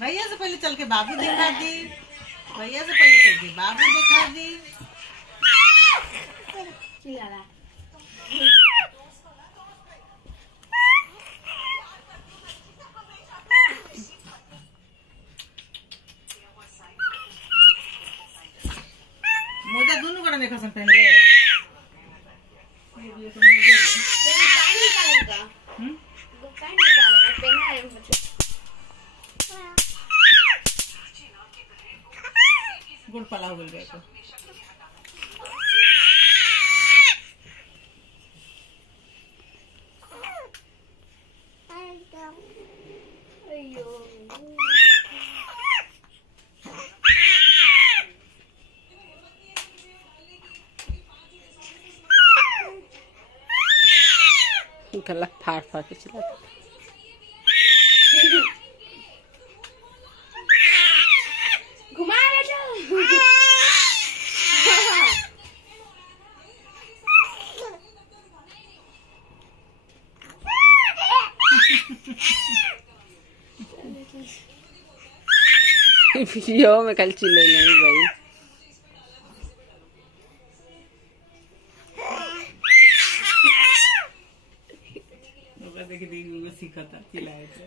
भैया से पहले चल के बाबू दिखा दी। भैया से पहले चल के बाबू दिखा दी। मोजा दोनों कड़ा देखा सन पहन ले। ये तो मोजा गुड़ पला हो गया तो गला फाड़ फाड़ के चला घुमा वीडियो में कल चिल्ले नहीं भाई। देख दी सीखा था चिल्लाए थे।